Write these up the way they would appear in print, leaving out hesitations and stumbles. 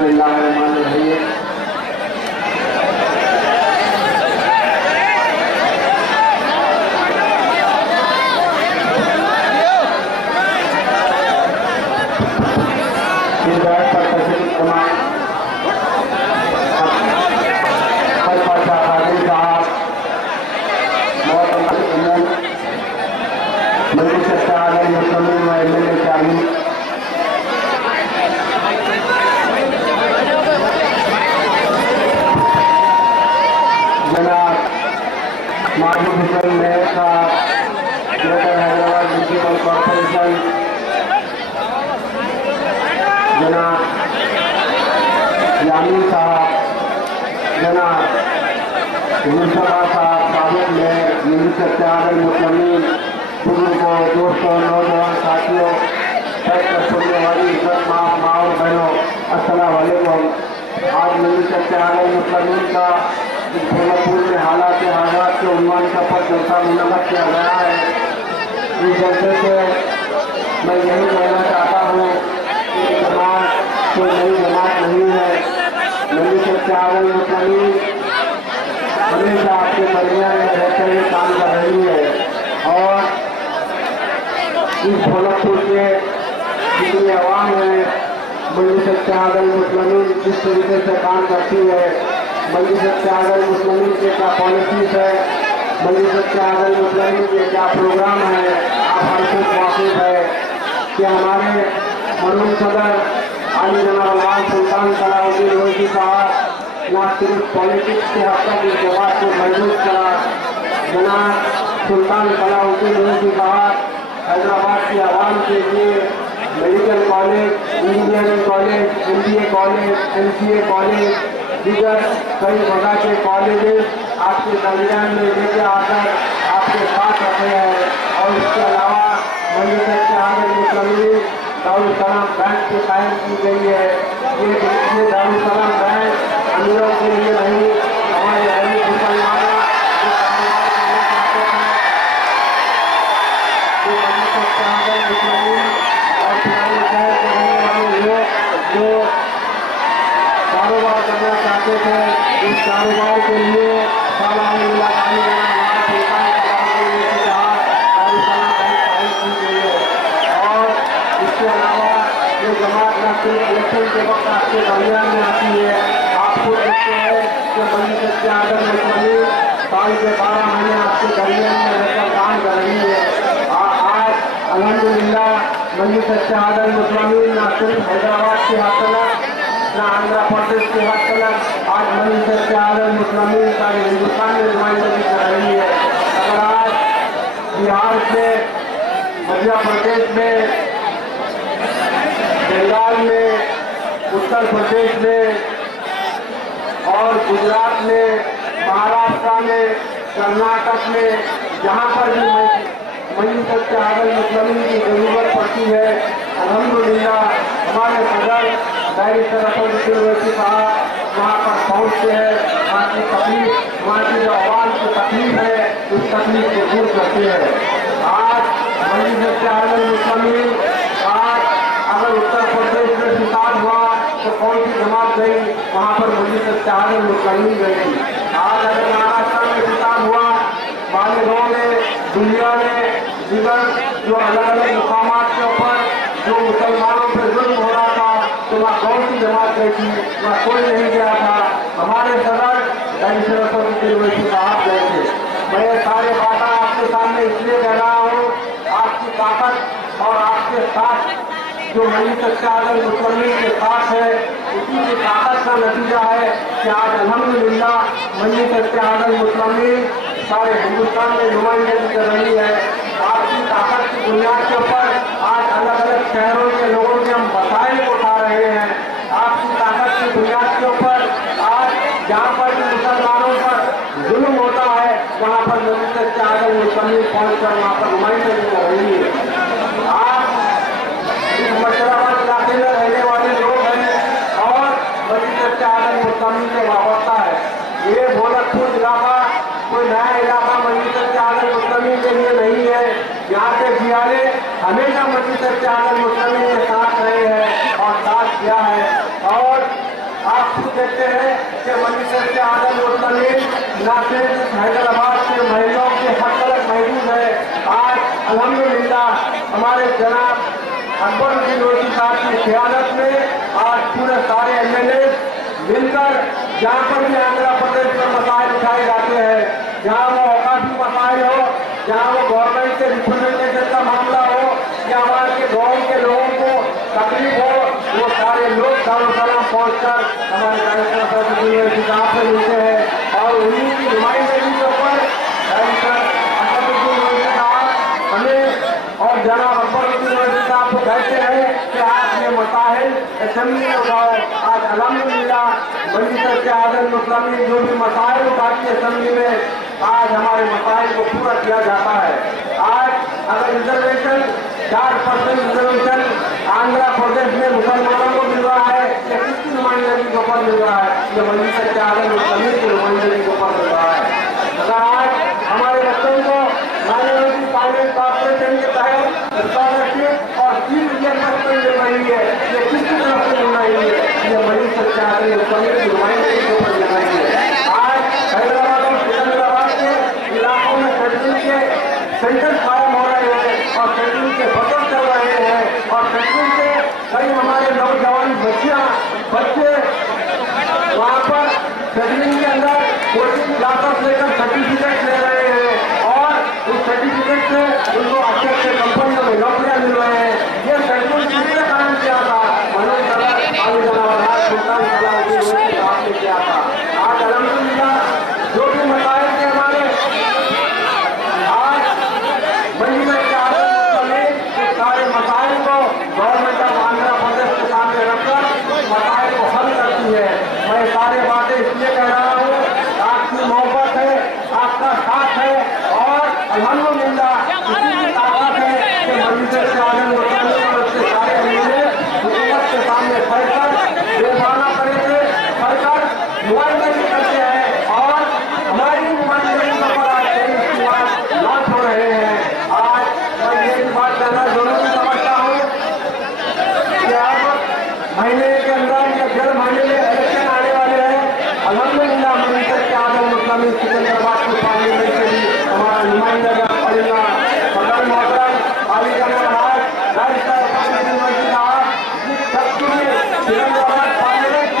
बिस्मिल्लाहिर्रहमानिर्रहीम। इस बात पर तशरीफ फरमाएं खलीफा कादिर साहब मोहतरम मजलिस शहादत मुस्लिमीन व एमएलए शाही जनाब महबूब हुसैन मेयर साहब ग्रेटर हैदराबाद म्यूनिसिपल कॉर्पोरेशन, जनाब यामीन साहब, जनाब मुस्तफा साहब साबिक मेयर मजलिस शहादत मुस्लिमीन, बुजुर्गों, दोस्तों, नौजवान साथियों, सुनने वाली इज्जत माँ और बहनों, अस्सलाम वालेकुम। आज मजलिस शहादत मुस्लिमीन का गोरखपुर में हालात हालात के उन्वान का पर जलसा मुनक़्क़द किया गया है। इस जलसे से मैं यही कहना चाहता हूँ कि जमात कोई नई जमात नहीं है। मजलिस शहादत मुस्लिमीन हमेशा आपके दरमियान में रहते हुए काम कर रही है और इस गोरखपुर के जितनी आवाम है मजलिस शहादत मुस्लिमीन जिस तरीके से काम करती है, मजलिस शहादत मुस्लिमीन के क्या पॉलिसीज है, मजलिस शहादत मुस्लिमीन के क्या प्रोग्राम है, आप हर कुछ वाकिफ है कि हमारे मरहूम सदर आली जनाब अल्लामा सुल्तान सलाहुद्दीन ओवैसी साहब न सिर्फ पॉलिटिक्स के हद तक इस जमात को मजबूत करा, जनाब सुल्तान सलाहुद्दीन ओवैसी साहब हैदराबाद की आवाम के लिए medical college, engineering college, MBA college, MCA college, दीगर कई जगह के कॉलेजेस आपके दरमियान में लेके आकर आपके साथ रखे हैं और इसके अलावा मजलिस शहादत मुस्लिमीन दारुल-उल-सलाम बैंक की कायम की गई है। ये दारुल-उल-सलाम बैंक अमीरों के लिए नहीं, हमारे गरीब मुसलमानों जो कारोबार करना चाहते थे, इस कारोबार के लिए और इसके अलावा ये जमात न सिर्फ इलेक्शन के वक्त आपके दरमियान में आती है, आप खुद देखते हैं कि मजलिस शहादत मुस्लिमीन साल के 12 महीने आपके दरमियान में रहकर काम कर रही है। आज अल्हम्दुलिल्लाह मजलिस शहादत मुस्लिमीन न सिर्फ हैदराबाद के हद तक न आंध्र प्रदेश के हद तक आज मजलिस शहादत मुस्लिमीन सारे हिंदुस्तान में नुमाइंदगी कर रही है। अगर आज बिहार में, मध्य प्रदेश में, बंगाल में, उत्तर प्रदेश में और गुजरात में, महाराष्ट्र में, कर्नाटक में, जहाँ पर भी मजलिस शहादत मुस्लिमीन की जरूरत पड़ती है, अल्हम्दुलिल्लाह हमारे सदर बैरिस्टर असदुद्दीन ओवैसी साहब वहाँ पर पहुँचते हैं, वहाँ की तकलीफ, वहाँ की जो आवाम की तकलीफ है उस तकलीफ को दूर करते हैं। आज मजलिस शहादत मुस्लिमीन आज अगर उत्तर प्रदेश में फिसाद हुआ तो कौन सी जमात गई, वहाँ पर मजलिस शहादत मुस्लिमीन गई। आज अगर महाराष्ट्र में फिसाद हुआ, मालेगांव में, दुनिया में, दीगर जो अलग अलग मुकामात के ऊपर जो मुसलमानों पर जुल्म हो रहा था तो वहाँ कौन सी जमात गई थी, वहाँ कोई नहीं गया था। हमारे सदर बैरिस्टर असदुद्दीन ओवैसी साहब गए थे। मैं सारे बातें आपके सामने इसलिए कह रहा हूँ, आपकी ताकत और आपके साथ जो मजलिस शहादत मुस्लिमीन के साथ है उसी की ताकत का नतीजा है कि आज अल्हम्दुलिल्लाह मजलिस शहादत मुस्लिमीन सारे हिंदुस्तान में नुमाइंदगी कर रही है। आपकी ताकत की बुनियाद के ऊपर आज अलग अलग शहरों के लोगों के हम मसाइल उठा रहे हैं। आपकी ताकत की बुनियाद के ऊपर आज जहाँ पर भी मुसलमानों पर जुल्म होता है वहाँ पर मजलिस शहादत मुस्लिमीन पहुँचकर वहाँ पर नुमाइंदगी कर रही है। आज इस मशराबाद इलाके में रहने वाले लोग हैं और मजलिस शहादत मुस्लिमीन से वाबस्ता है। ये गोरखपुर इलाका कोई नया इलाका मजलिस शहादत मुस्लिमीन के लिए नहीं है। यहाँ के जियारे हमेशा मजलिस शहादत मुस्लिमीन के साथ रहे हैं और साथ किया है और देखते हैं कि मनीषर के आदम मुस्लिम न सिर्फ हैदराबाद के महिलाओं के हक तक महसूस है। आज अल्हम्दुलिल्लाह हमारे जनाब अकबरुद्दीन ओवैसी साहब की क़यादत में आज पूरे सारे एमएलए मिलकर जहाँ पर भी आंध्र प्रदेश में मसाइल उठाए जाते हैं, जहाँ वो औकाफी मसाइल हो, जहाँ वो गवर्नमेंट के रिप्रेजेंटेशन का मामला हो या हमारे के गाँव के लोगों को तकलीफ हो, वो सारे लोग दारुसलाम पहुँचकर हमारे कार्यक्रम साहब से मिलते हैं और उन्हीं की नुमाइंदगी के ऊपर हमें और जनाब अकबरुद्दीन ओवैसी साहब को कहते हैं कि आज ये मसाइल असेंबली में उठाओ। आज अल्हम्दुलिल्लाह मनीषर के आदम मुस्लिम जो भी मसाइल उठाती है असेंबली में, आज हमारे मसाइल को पूरा किया जाता है। आज अगर रिजर्वेशन 4% रिजर्वेशन आंध्र प्रदेश में मुसलमानों को मिल रहा है या किसकी नुमाइंदगी के ऊपर मिल रहा है, ये मनीषर के आदम मुस्लिम की नुमाइंदगी के ऊपर मिल रहा है। अगर आज हमारे बच्चों को माइनॉरिटी फाइनेंस कॉर्पोरेशन के तहत स्कॉलरशिप और फीस रिएम्बर्समेंट मिल रही है, ये किसकी तरफ से मिल रही है, ये मनीषर के आदम मुस्लिम की नुमाइंदगी के ऊपर मिल रही है। आज हैदराबाद और सिकंदराबाद के इलाकों में फेडरल के सेंटर कायम हो रहे हैं और फेडरल के बजट चल रहे हैं और फेडरल के कई हमारे नौजवान बच्चे वहाँ पर फेडरल के अंदर कोचिंग क्लासेस लेकर सर्टिफिकेट ले रहे हैं और उस सर्टिफिकेट से उनको अच्छे अच्छे कंपनियों में नौकरियां मिल रहे हैं। ये फेडरल किसने काम किया था? मनोज आपने किया था। आज अल्हम्दुलिल्लाह जो भी मसाइल के हमारे आज मनीषर के आदम में सारे मसाइल को गवर्नमेंट ऑफ आंध्र प्रदेश के सामने रखकर मसाइल को हल करती है। मैं सारे बातें इसलिए कह रहा हूँ, आपकी मोहब्बत है, आपका साथ है और अल्हम्दुलिल्लाह इसी की ताकत है कि मनीषर के आदम के सारे एमएलए हुकूमत के सामने खड़कर बेगाना करेंगे, खड़कर नुमाइंदगी करते हैं और हमारी नुमाइंदगी पर आज लॉन्च हो रहे हैं। आज मैं ये बात कहना जरूरी समझता हूँ कि अब महीने के अंदर या 1.5 महीने में इलेक्शन आने वाले हैं। अल्हम्दुलिल्लाह मनीषर के आदम मुस्लिम सिकंदराबाद के पार्लियामेंट से भी हमारा नुमाइंदा पड़ेगा। मगर मोहतरम अली जनाब सिकंदराबाद पार्लियामेंट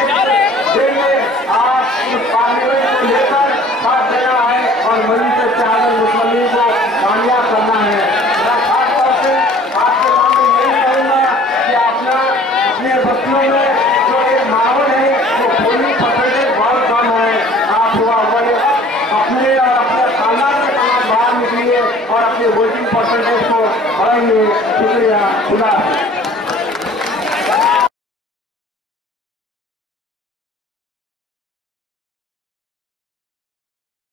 देंगे। आज उस पार्लियामेंट को लेकर साथ देना है और मनीषर के आदम मुस्लिम को कामयाब करना है। मैं खासतौर से आपके सामने यही कहूँगा कि अपने बच्चों में जो एक माहौल है वो पोलिंग परसेंटेज बहुत कम है। आप अपने और अपने खानदान के तमाम बाहर निकलिए और अपने वोटिंग परसेंटेज को बढ़ाइए। शुक्रिया। खुदा।